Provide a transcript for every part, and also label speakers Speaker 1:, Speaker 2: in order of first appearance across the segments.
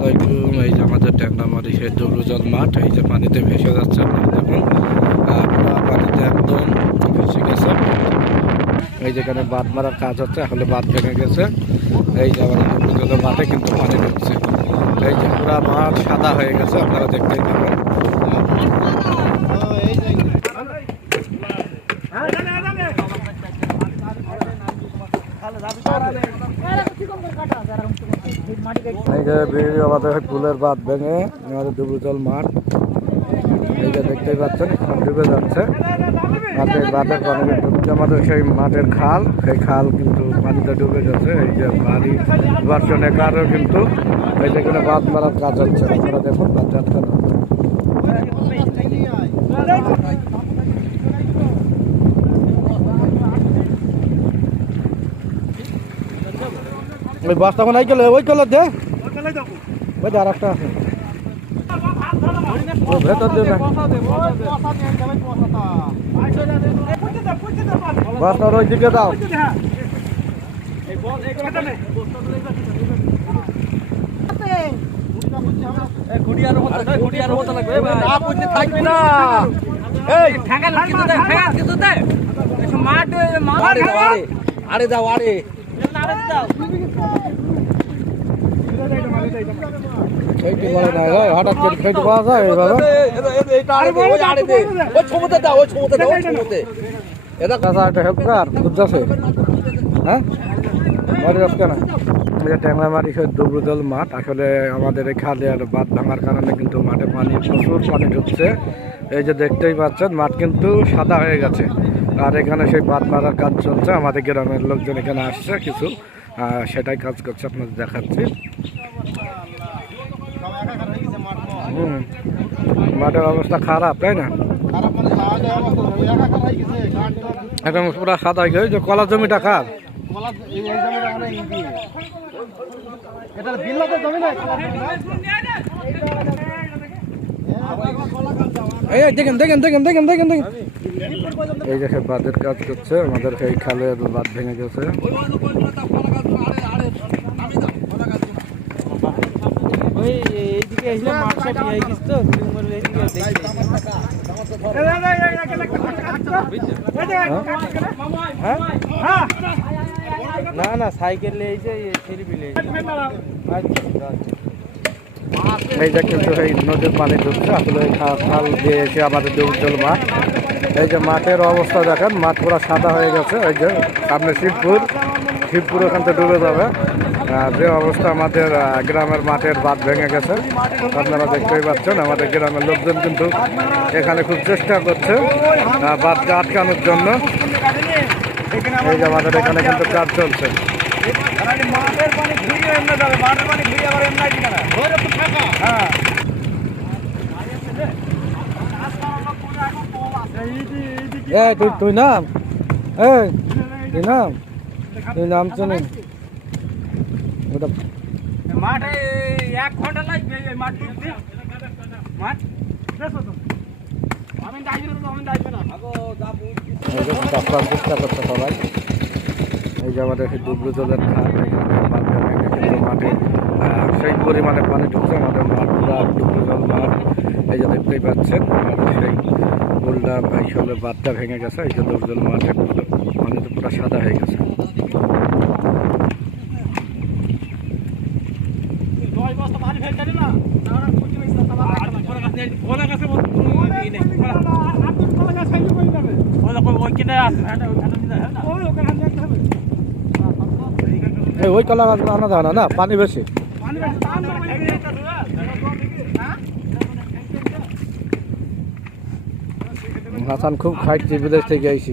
Speaker 1: আসসালামাইকুম এই যে আমাদের ট্যাংরামারি সেই দৌড়জল মাঠ, এই যে পানিতে ভেসে যাচ্ছে দেখুন। পানিতে একদম ভেসে গেছে। এই যেখানে বাঁধ মারার কাজ হচ্ছে আসলে বাঁধ ভেঙে গেছে। এই যে আমাদের দৌড়জল মাঠে কিন্তু পানি ঢুকছে। এই যে পুরা মাঠ সাদা হয়ে গেছে, আপনারা দেখতেই পাবেন। এই যে ভিডিও আমাদের ফুলের বাঁধ ভেঙে, আমাদের ডুবুজল মাঠ। এই যে দেখতেই পাচ্ছেন ডুবে যাচ্ছে। বাঁধের পানি আমাদের সেই মাঠের খাল, সেই খাল কিন্তু পানিতে ডুবে গেছে। এই যে বাড়ি ভার্সনে কারও কিন্তু। এই যেখানে বাঁধ মারার কাজ হচ্ছে আপনারা দেখুন বাঁধ ওই বাসটা কোন গেলে ওই কালার দে। ওই যে আর একটা আছে। ও ভেতর দে না বাসটার ওই দিকে দাও।
Speaker 2: আরে দাও আরে।
Speaker 1: খেইতে পারে না হঠাৎ করে খেইতে পাওয়া যায় এইভাবে?
Speaker 2: ওই ছমতে দাও ওই ছমতে দাও ওই ছমতে
Speaker 1: এটা কাঁচা একটা হেল্প কর খুঁজছে হ্যাঁ? বাড়ি আসছে না এই যে ট্যাংরামারি সেই মাঠ আসলে আমাদের এই খালে আর বাঁধ ভাঙার কারণে কিন্তু মাঠে পানি প্রচুর পানি ঢুকছে। এই যে দেখতেই পাচ্ছেন মাঠ কিন্তু সাদা হয়ে গেছে। আর এখানে সেই বাঁধ মারার কাজ চলছে আমাদের গ্রামের লোকজন এখানে আসছে কিছু। সেটাই কাজ করছে, আপনাদের দেখাচ্ছি। মাঠের অবস্থা খারাপ, তাই না? একদম পুরা সাদা হয়ে যে কলা জমিটা কার? এই দেখেন দেখেন দেখেন দেখেন দেখেন দেখেন। এই সে বাঁধের কাজ করছে, আমাদের এই খালের বাঁধ ভেঙে গেছে।
Speaker 3: ওই নিয়ে না না সাইকেল বিলে
Speaker 1: এই যে কিন্তু এই নদীর পানি ঢুকছে। আসলে খাল দিয়ে এসে আমাদের দেউচল মাঠ, এই যে মাঠের অবস্থা দেখেন, মাঠ পুরো সাদা হয়ে গেছে। এই যে সামনে শিবপুর। শিবপুর ওখান থেকে ডুবে যাবে। যে অবস্থা আমাদের গ্রামের মাঠের বাঁধ ভেঙে গেছে। আপনারা দেখতেই পাচ্ছেন আমাদের গ্রামের লোকজন কিন্তু এখানে খুব চেষ্টা করছে বাঁধকে আটকানোর জন্য। এই যে আমাদের এখানে কিন্তু কাজ চলছে।
Speaker 3: হ্যাঁ
Speaker 1: তুই নাম। এই তুই নাম। তুই নাম শুনি ওটা
Speaker 3: মাঠে এক ঘণ্টা লাগবে এই মাঠ ঢুকতে মাঠ? আমি না। না
Speaker 1: এই যে চাষবাস চেষ্টা করছে সবাই। এই যে আমাদের সেই জলের মাঠে পরিমাণে পানি ঢুকছে আমাদের মাঠ পুরা ডুবলু জল মাঠ। এই যে দেখতেই পাচ্ছেন সেই গোলটা আসলে বাঁধটা ভেঙে গেছে এই যে ডুবলু জল মাঠে পানিতে পুরো সাদা হয়ে গেছে।
Speaker 3: ওই
Speaker 1: কলা গাছ আনা যায় না না পানি বেশি।
Speaker 3: হ্যাঁ?
Speaker 1: হাসান খুব খাইছি বিদেশ থেকে আইছি।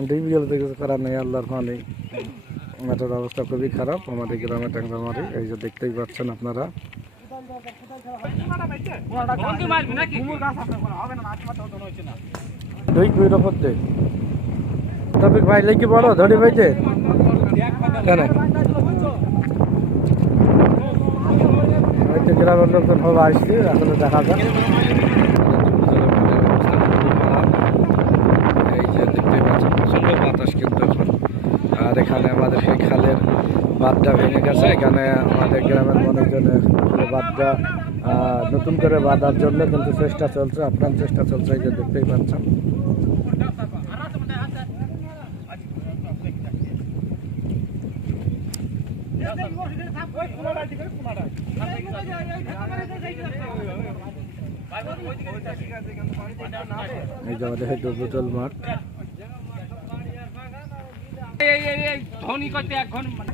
Speaker 4: ডুবে
Speaker 1: গেলে তো কিছু করার নেই আল্লাহর ফানি মাঠের অবস্থা খুবই খারাপ আমাদের গ্রামে ট্যাংরামারি এই যে দেখতেই পাচ্ছেন আপনারা দুই কুইর ওপর টপিক ভাই ধরি কেন? হয়তো গ্রামের লোকজন সব আসছে আসলে দেখা যাক এই যে দেখতেই পাচ্ছেন প্রচণ্ড বাতাস কিন্তু এখন আর এখানে আমাদের সেই খালের বাঁধটা ভেঙে গেছে। এখানে আমাদের গ্রামের মানুষজন আসলে বাঁধটা নতুন করে বাঁধার জন্য কিন্তু চেষ্টা চলছে, আপ্রাণ চেষ্টা চলছে যে দেখতেই পাচ্ছেন। এই যে আমাদের দুর্বতল মাঠ।
Speaker 3: ধনী করতে এখন মানে।